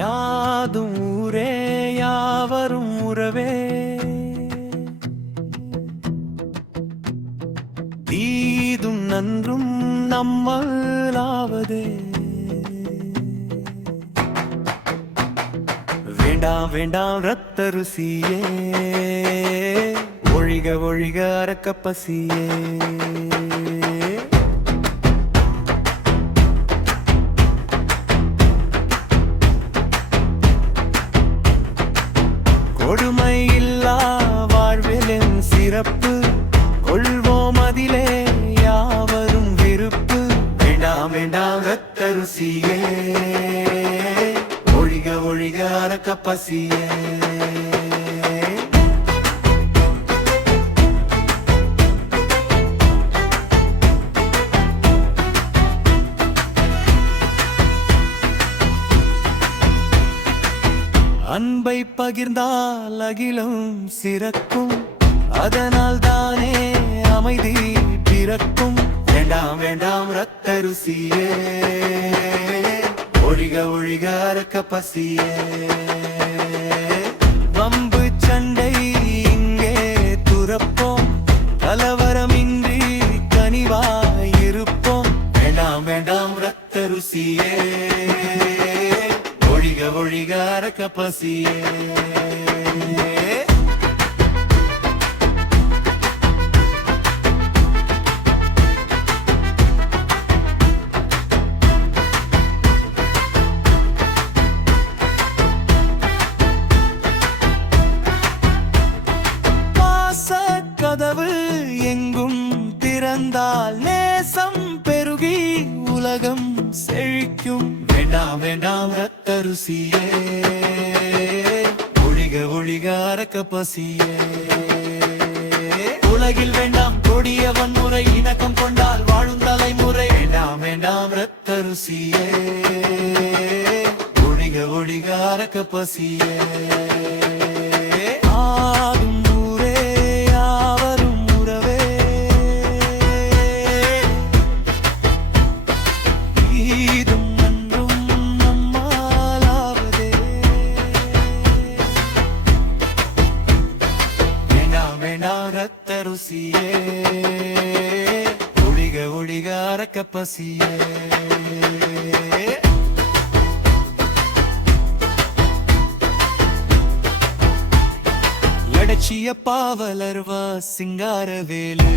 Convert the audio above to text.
யாதும் ஊரே யாவரும் உறவே தீதும் நன்றும் நம்மளாவதே வேண்டாம் வேண்டாம் ரத்த ருசியே ஒழிக ஒழிக அரக்க பசியே கொடுமை இல்லா வாழ்விலின் சிறப்பு கொள்வோம் அதிலே யாவரும் விருப்பு வேண்டாம் வேண்டாம் ரத்த ருசியே ஒழிக ஒழிக அரக்க பசியே அன்பை பகிர்ந்தால் அகிலம் சிறக்கும் அதனால் தானே அமைதி பிறக்கும் வேண்டாம் வேண்டாம் ரத்த ருசியே ஒழிக ஒழிக அரக்க பசியே வம்பு சண்டை இங்கே துறப்போம் கலவரமின்றி கனிவாயிருப்போம் வேண்டாம் வேண்டாம் ரத்த ருசியே ஒழிக ஒழிக அரக்க பசியே கதவு எங்கும் திறந்தால் நேசம் பெருகி உலகம் செழிக்கும் வேண்டாம் வேண்டாம் ரத்த ருசியே ஒழிக ஒழிக அரக்க பசியே உலகில் வேண்டாம் கொடிய வன்முறை இணக்கம் கொண்டால் வாழும் தலைமுறை வேண்டாம் வேண்டாம் ரத்த ருசியே ஒழிக ஒழிக அரக்க பசியே ரத்த ருசியே ஒழிக ஒழிக அரக்க பசியே லட்சிய பாவலர்வா சிங்காரவேலு